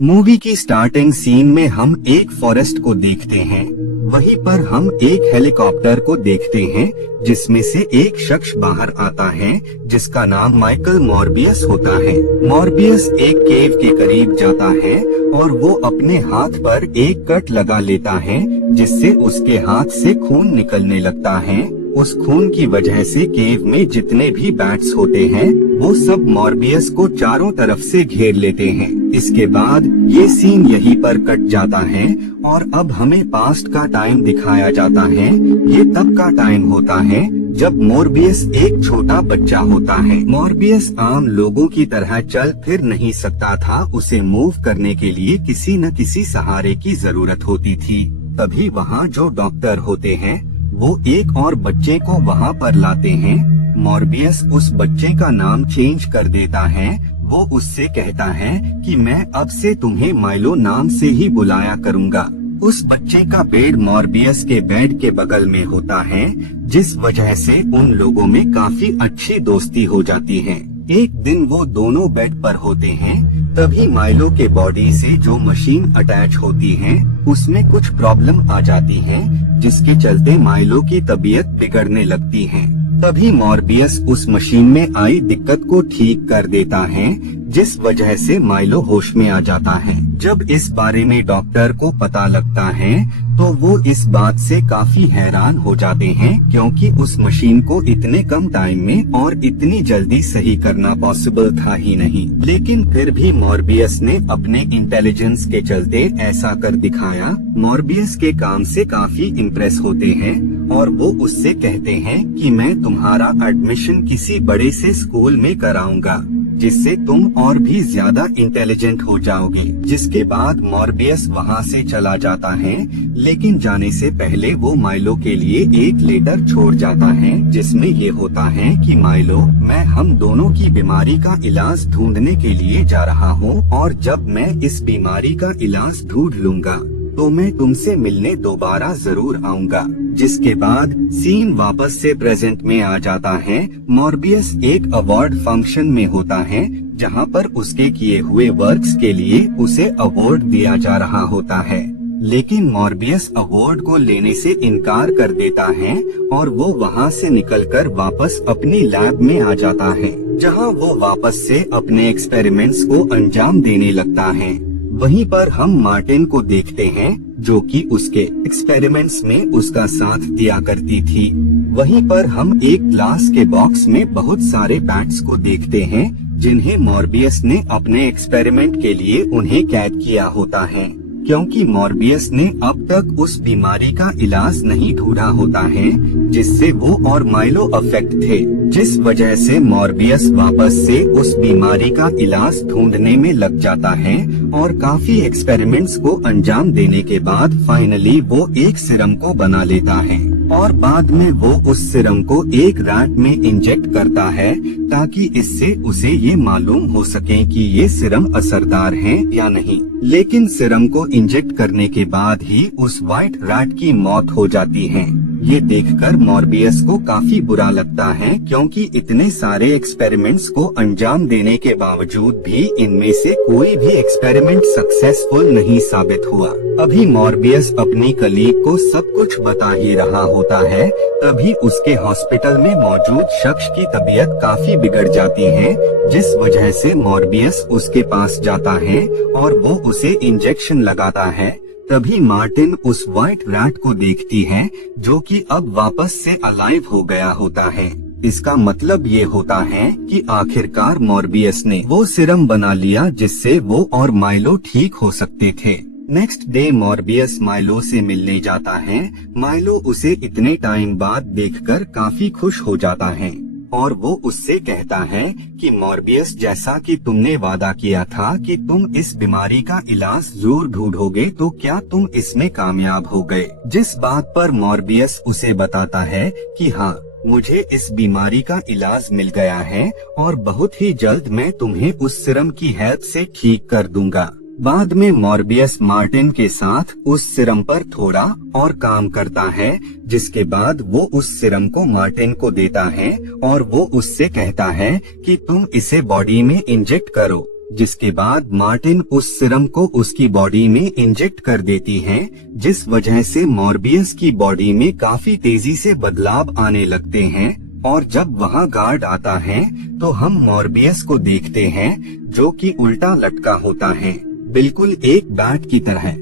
Movie की starting scene में हम एक फॉरेस्ट को देखते हैं। वहीं पर हम एक हेलीकॉप्टर को देखते हैं जिसमें से एक शख्स बाहर आता है जिसका नाम माइकल मॉर्बियस होता है। मॉर्बियस एक केव के करीब जाता है और वो अपने हाथ पर एक कट लगा लेता है जिससे उसके हाथ से खून निकलने लगता है। उस खून की वजह से केव में जितने भी बैट्स होते हैं वो सब मॉर्बियस को चारों तरफ से घेर लेते हैं। इसके बाद ये सीन यहीं पर कट जाता है और अब हमें पास्ट का टाइम दिखाया जाता है। ये तब का टाइम होता है जब मॉर्बियस एक छोटा बच्चा होता है। मॉर्बियस आम लोगों की तरह चल फिर नहीं सकता था, उसे मूव करने के लिए किसी न किसी सहारे की जरूरत होती थी। तभी वहाँ जो डॉक्टर होते हैं वो एक और बच्चे को वहाँ पर लाते हैं। मॉर्बियस उस बच्चे का नाम चेंज कर देता है। वो उससे कहता है कि मैं अब से तुम्हें माइलो नाम से ही बुलाया करूँगा। उस बच्चे का बेड मॉर्बियस के बेड के बगल में होता है, जिस वजह से उन लोगों में काफी अच्छी दोस्ती हो जाती है। एक दिन वो दोनों बेड पर होते हैं, तभी माइलो के बॉडी से जो मशीन अटैच होती है उसमें कुछ प्रॉब्लम आ जाती है, जिसके चलते माइलो की तबीयत बिगड़ने लगती है। तभी मॉर्बियस उस मशीन में आई दिक्कत को ठीक कर देता है, जिस वजह से माइलो होश में आ जाता है। जब इस बारे में डॉक्टर को पता लगता है तो वो इस बात से काफी हैरान हो जाते हैं, क्योंकि उस मशीन को इतने कम टाइम में और इतनी जल्दी सही करना पॉसिबल था ही नहीं। लेकिन फिर भी मॉर्बियस ने अपने इंटेलिजेंस के चलते ऐसा कर दिखाया। मॉर्बियस के काम से काफी इम्प्रेस होते हैं और वो उससे कहते हैं कि मैं तुम्हारा एडमिशन किसी बड़े से स्कूल में कराऊंगा, जिससे तुम और भी ज्यादा इंटेलिजेंट हो जाओगे। जिसके बाद मॉर्बियस वहाँ से चला जाता है, लेकिन जाने से पहले वो माइलो के लिए एक लेटर छोड़ जाता है, जिसमें ये होता है कि माइलो, मैं हम दोनों की बीमारी का इलाज ढूंढने के लिए जा रहा हूँ और जब मैं इस बीमारी का इलाज ढूंढ लूंगा तो मैं तुमसे मिलने दोबारा जरूर आऊंगा। जिसके बाद सीन वापस से प्रेजेंट में आ जाता है। मॉर्बियस एक अवार्ड फंक्शन में होता है, जहां पर उसके किए हुए वर्क्स के लिए उसे अवार्ड दिया जा रहा होता है। लेकिन मॉर्बियस अवार्ड को लेने से इनकार कर देता है और वो वहां से निकलकर वापस अपनी लैब में आ जाता है, जहां वो वापस से अपने एक्सपेरिमेंट्स को अंजाम देने लगता है। वहीं पर हम मार्टिन को देखते हैं, जो कि उसके एक्सपेरिमेंट्स में उसका साथ दिया करती थी। वहीं पर हम एक ग्लास के बॉक्स में बहुत सारे बैट्स को देखते हैं, जिन्हें मॉर्बियस ने अपने एक्सपेरिमेंट के लिए उन्हें कैद किया होता है, क्योंकि मॉर्बियस ने अब तक उस बीमारी का इलाज नहीं ढूंढा होता है जिससे वो और माइलो अफेक्ट थे। जिस वजह से मॉर्बियस वापस से उस बीमारी का इलाज ढूंढने में लग जाता है और काफी एक्सपेरिमेंट्स को अंजाम देने के बाद फाइनली वो एक सिरम को बना लेता है और बाद में वो उस सिरम को एक रैट में इंजेक्ट करता है, ताकि इससे उसे ये मालूम हो सके कि ये सिरम असरदार है या नहीं। लेकिन सिरम को इंजेक्ट करने के बाद ही उस व्हाइट रैट की मौत हो जाती है। ये देखकर मॉर्बियस को काफी बुरा लगता है, क्योंकि इतने सारे एक्सपेरिमेंट्स को अंजाम देने के बावजूद भी इनमें से कोई भी एक्सपेरिमेंट सक्सेसफुल नहीं साबित हुआ। अभी मॉर्बियस अपनी कलीग को सब कुछ बता ही रहा होता है, तभी उसके हॉस्पिटल में मौजूद शख्स की तबीयत काफी बिगड़ जाती है, जिस वजह से मॉर्बियस उसके पास जाता है और वो उसे इंजेक्शन लगाता है। तभी मार्टिन उस व्हाइट रैट को देखती है, जो कि अब वापस से अलाइव हो गया होता है। इसका मतलब ये होता है कि आखिरकार मॉर्बियस ने वो सिरम बना लिया जिससे वो और माइलो ठीक हो सकते थे। नेक्स्ट डे मॉर्बियस माइलो से मिलने जाता है। माइलो उसे इतने टाइम बाद देखकर काफी खुश हो जाता है और वो उससे कहता है कि मॉर्बियस, जैसा कि तुमने वादा किया था कि तुम इस बीमारी का इलाज जरूर ढूंढोगे, तो क्या तुम इसमें कामयाब हो गए? जिस बात पर मॉर्बियस उसे बताता है कि हाँ, मुझे इस बीमारी का इलाज मिल गया है और बहुत ही जल्द मैं तुम्हें उस सिरम की हेल्प से ठीक कर दूंगा। बाद में मॉर्बियस मार्टिन के साथ उस सिरम पर थोड़ा और काम करता है, जिसके बाद वो उस सिरम को मार्टिन को देता है और वो उससे कहता है कि तुम इसे बॉडी में इंजेक्ट करो। जिसके बाद मार्टिन उस सिरम को उसकी बॉडी में इंजेक्ट कर देती है, जिस वजह से मॉर्बियस की बॉडी में काफी तेजी से बदलाव आने लगते हैं। और जब वहाँ गार्ड आता है तो हम मॉर्बियस को देखते हैं जो कि उल्टा लटका होता है, बिल्कुल एक बैट की तरह।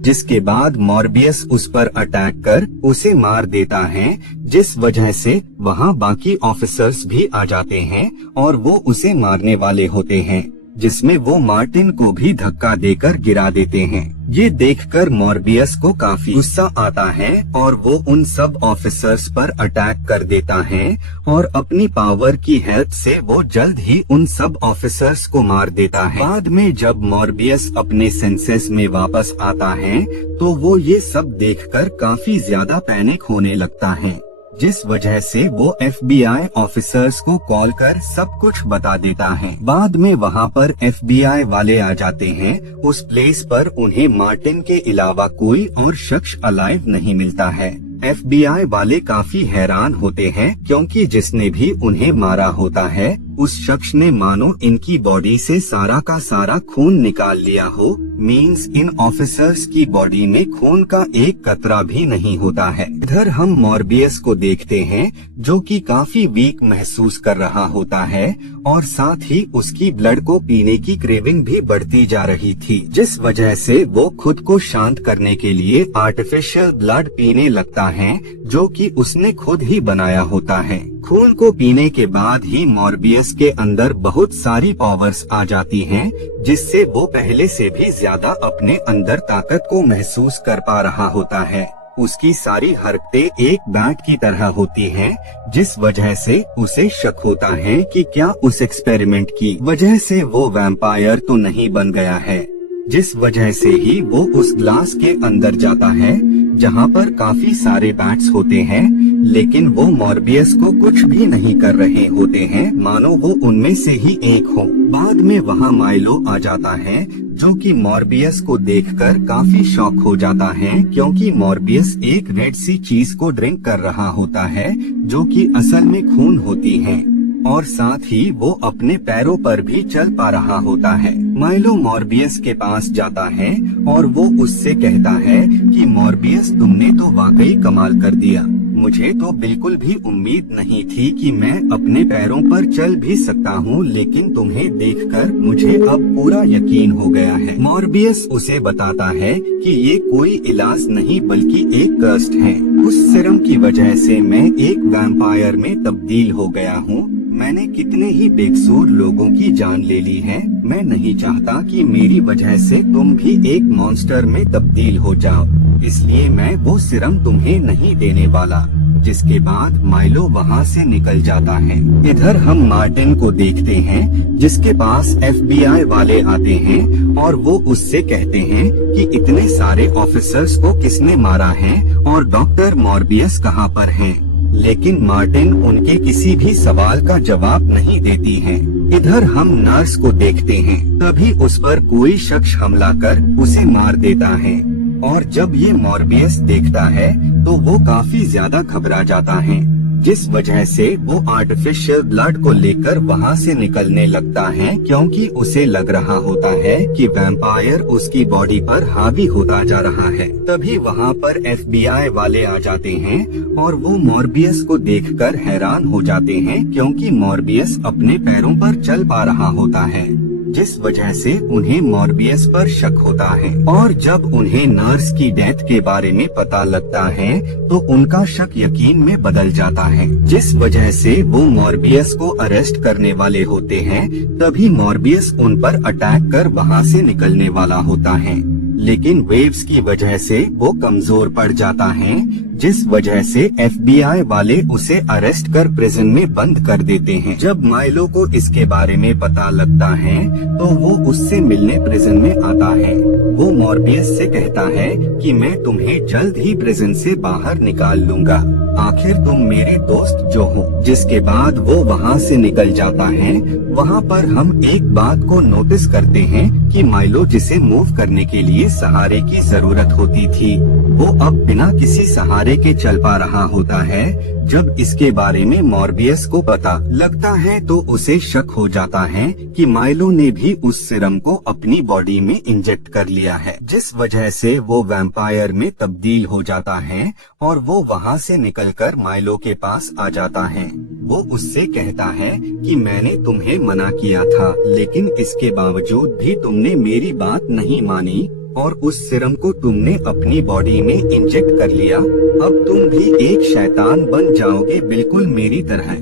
जिसके बाद मॉर्बियस उस पर अटैक कर उसे मार देता है, जिस वजह से वहाँ बाकी ऑफिसर्स भी आ जाते हैं और वो उसे मारने वाले होते हैं, जिसमें वो मार्टिन को भी धक्का देकर गिरा देते हैं। ये देखकर मॉर्बियस को काफी गुस्सा आता है और वो उन सब ऑफिसर्स पर अटैक कर देता है और अपनी पावर की हेल्प से वो जल्द ही उन सब ऑफिसर्स को मार देता है। बाद में जब मॉर्बियस अपने सेंसेस में वापस आता है तो वो ये सब देखकर काफी ज्यादा पैनिक होने लगता है, जिस वजह से वो FBI ऑफिसर्स को कॉल कर सब कुछ बता देता है। बाद में वहाँ पर FBI वाले आ जाते हैं। उस प्लेस पर उन्हें मार्टिन के अलावा कोई और शख्स अलाइव नहीं मिलता है। FBI वाले काफी हैरान होते हैं क्योंकि जिसने भी उन्हें मारा होता है उस शख्स ने मानो इनकी बॉडी से सारा का सारा खून निकाल लिया हो। मींस इन ऑफिसर्स की बॉडी में खून का एक कतरा भी नहीं होता है। इधर हम मॉर्बियस को देखते हैं जो कि काफी वीक महसूस कर रहा होता है और साथ ही उसकी ब्लड को पीने की क्रेविंग भी बढ़ती जा रही थी, जिस वजह से वो खुद को शांत करने के लिए आर्टिफिशियल ब्लड पीने लगता है जो कि उसने खुद ही बनाया होता है। खून को पीने के बाद ही मॉर्बियस के अंदर बहुत सारी पावर्स आ जाती हैं, जिससे वो पहले से भी ज्यादा अपने अंदर ताकत को महसूस कर पा रहा होता है। उसकी सारी हरकतें एक बैट की तरह होती हैं, जिस वजह से उसे शक होता है कि क्या उस एक्सपेरिमेंट की वजह से वो वैम्पायर तो नहीं बन गया है, जिस वजह से ही वो उस ग्लास के अंदर जाता है जहाँ पर काफी सारे बैट्स होते हैं, लेकिन वो मॉर्बियस को कुछ भी नहीं कर रहे होते हैं, मानो वो उनमें से ही एक हो। बाद में वहाँ माइलो आ जाता है जो कि मॉर्बियस को देखकर काफी शॉक हो जाता है, क्योंकि मॉर्बियस एक रेड सी चीज को ड्रिंक कर रहा होता है जो कि असल में खून होती है और साथ ही वो अपने पैरों पर भी चल पा रहा होता है। माइलो मॉर्बियस के पास जाता है और वो उससे कहता है कि मॉर्बियस तुमने तो वाकई कमाल कर दिया, मुझे तो बिल्कुल भी उम्मीद नहीं थी कि मैं अपने पैरों पर चल भी सकता हूँ, लेकिन तुम्हें देखकर मुझे अब पूरा यकीन हो गया है। मॉर्बियस उसे बताता है कि ये कोई इलाज नहीं बल्कि एक कर्स्ट है। उस सिरम की वजह से मैं एक वैम्पायर में तब्दील हो गया हूँ। मैंने कितने ही बेकसूर लोगों की जान ले ली है। मैं नहीं चाहता कि मेरी वजह से तुम भी एक मॉन्स्टर में तब्दील हो जाओ, इसलिए मैं वो सिरम तुम्हें नहीं देने वाला। जिसके बाद माइलो वहाँ से निकल जाता है। इधर हम मार्टिन को देखते हैं जिसके पास FBI वाले आते हैं और वो उससे कहते हैं कि इतने सारे ऑफिसर्स को किसने मारा है और डॉक्टर मॉर्बियस कहाँ पर हैं। लेकिन मार्टिन उनके किसी भी सवाल का जवाब नहीं देती है। इधर हम नर्स को देखते हैं, तभी उस पर कोई शख्स हमला कर उसे मार देता है और जब ये मॉर्बियस देखता है तो वो काफी ज्यादा घबरा जाता है, जिस वजह से वो आर्टिफिशियल ब्लड को लेकर वहाँ से निकलने लगता है, क्योंकि उसे लग रहा होता है कि वैम्पायर उसकी बॉडी पर हावी होता जा रहा है। तभी वहाँ पर FBI वाले आ जाते हैं और वो मॉर्बियस को देखकर हैरान हो जाते हैं, क्योंकि मॉर्बियस अपने पैरों पर चल पा रहा होता है, जिस वजह से उन्हें मॉर्बियस पर शक होता है। और जब उन्हें नर्स की डेथ के बारे में पता लगता है तो उनका शक यकीन में बदल जाता है, जिस वजह से वो मॉर्बियस को अरेस्ट करने वाले होते हैं। तभी मॉर्बियस उन पर अटैक कर वहाँ से निकलने वाला होता है, लेकिन वेव्स की वजह से वो कमजोर पड़ जाता है, जिस वजह से FBI वाले उसे अरेस्ट कर प्रिजन में बंद कर देते हैं। जब माइलो को इसके बारे में पता लगता है तो वो उससे मिलने प्रिजन में आता है। वो मॉर्बियस से कहता है कि मैं तुम्हें जल्द ही प्रिजन से बाहर निकाल लूंगा, आखिर तुम मेरे दोस्त जो हो। जिसके बाद वो वहाँ से निकल जाता है। वहाँ पर हम एक बात को नोटिस करते हैं कि माइलो जिसे मूव करने के लिए सहारे की जरूरत होती थी वो अब बिना किसी सहारे के चल पा रहा होता है। जब इसके बारे में मॉर्बियस को पता लगता है तो उसे शक हो जाता है कि माइलो ने भी उस सीरम को अपनी बॉडी में इंजेक्ट कर लिया है, जिस वजह से वो वैम्पायर में तब्दील हो जाता है और वो वहाँ से निकलकर माइलो के पास आ जाता है। वो उससे कहता है कि मैंने तुम्हें मना किया था, लेकिन इसके बावजूद भी तुमने मेरी बात नहीं मानी और उस सीरम को तुमने अपनी बॉडी में इंजेक्ट कर लिया। अब तुम भी एक शैतान बन जाओगे, बिल्कुल मेरी तरह।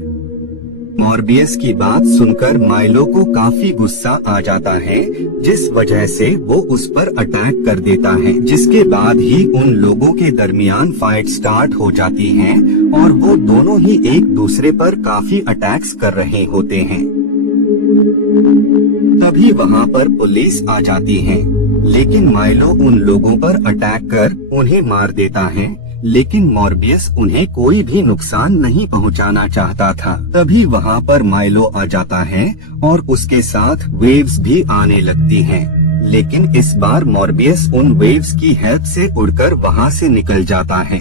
मॉर्बियस की बात सुनकर माइलो को काफी गुस्सा आ जाता है, जिस वजह से वो उस पर अटैक कर देता है, जिसके बाद ही उन लोगों के दरमियान फाइट स्टार्ट हो जाती है और वो दोनों ही एक दूसरे पर काफी अटैक्स कर रहे होते हैं। तभी वहाँ पर पुलिस आ जाती है, लेकिन माइलो उन लोगों पर अटैक कर उन्हें मार देता है, लेकिन मॉर्बियस उन्हें कोई भी नुकसान नहीं पहुंचाना चाहता था। तभी वहाँ पर माइलो आ जाता है और उसके साथ वेव्स भी आने लगती हैं, लेकिन इस बार मॉर्बियस उन वेव्स की हेल्प से उड़कर वहाँ से निकल जाता है।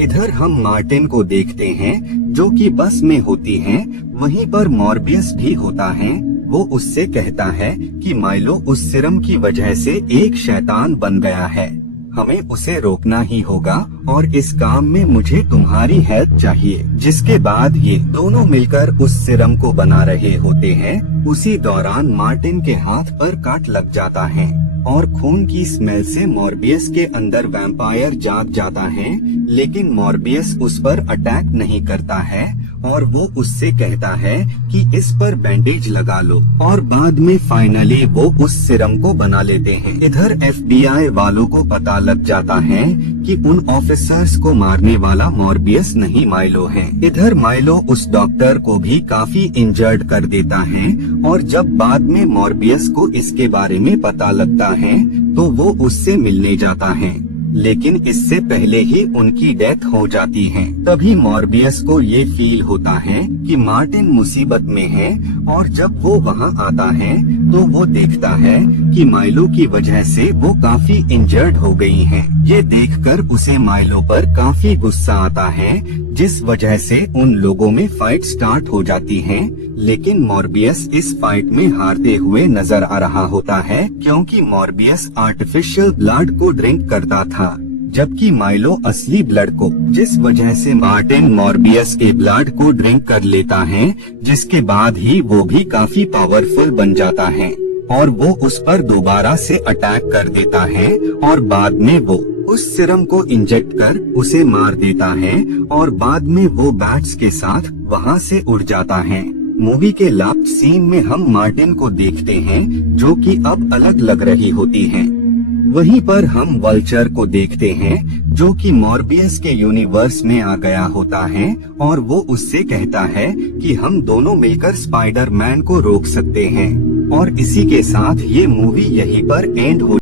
इधर हम मार्टिन को देखते हैं जो कि बस में होती है, वहीं पर मॉर्बियस भी होता है। वो उससे कहता है कि माइलो उस सीरम की वजह से एक शैतान बन गया है, हमें उसे रोकना ही होगा और इस काम में मुझे तुम्हारी हेल्प चाहिए। जिसके बाद ये दोनों मिलकर उस सीरम को बना रहे होते हैं। उसी दौरान मार्टिन के हाथ पर काट लग जाता है और खून की स्मेल से मॉर्बियस के अंदर वैम्पायर जाग जाता है, लेकिन मॉर्बियस उस पर अटैक नहीं करता है और वो उससे कहता है कि इस पर बैंडेज लगा लो और बाद में फाइनली वो उस सीरम को बना लेते हैं। इधर FBI वालों को पता लग जाता है कि उन ऑफिसर्स को मारने वाला मॉर्बियस नहीं माइलो है। इधर माइलो उस डॉक्टर को भी काफी इंजर्ड कर देता है और जब बाद में मॉर्बियस को इसके बारे में पता लगता है तो वो उससे मिलने जाता है, लेकिन इससे पहले ही उनकी डेथ हो जाती है। तभी मॉर्बियस को ये फील होता है कि मार्टिन मुसीबत में है और जब वो वहाँ आता है तो वो देखता है कि माइलो की वजह से वो काफी इंजर्ड हो गई हैं। ये देखकर उसे माइलो पर काफी गुस्सा आता है, जिस वजह से उन लोगों में फाइट स्टार्ट हो जाती है, लेकिन मॉर्बियस इस फाइट में हारते हुए नजर आ रहा होता है, क्योंकि मॉर्बियस आर्टिफिशियल ब्लड को ड्रिंक करता था, जबकि माइलो असली ब्लड को, जिस वजह से मार्टिन मॉर्बियस के ब्लड को ड्रिंक कर लेता है, जिसके बाद ही वो भी काफी पावरफुल बन जाता है और वो उस पर दोबारा से अटैक कर देता है और बाद में वो उस सीरम को इंजेक्ट कर उसे मार देता है और बाद में वो बैट्स के साथ वहाँ से उड़ जाता है। मूवी के लास्ट सीन में हम मार्टिन को देखते हैं जो कि अब अलग लग रही होती है। वहीं पर हम वल्चर को देखते हैं जो कि मॉर्बियस के यूनिवर्स में आ गया होता है और वो उससे कहता है कि हम दोनों मिलकर स्पाइडरमैन को रोक सकते हैं। और इसी के साथ ये मूवी यहीं पर एंड हो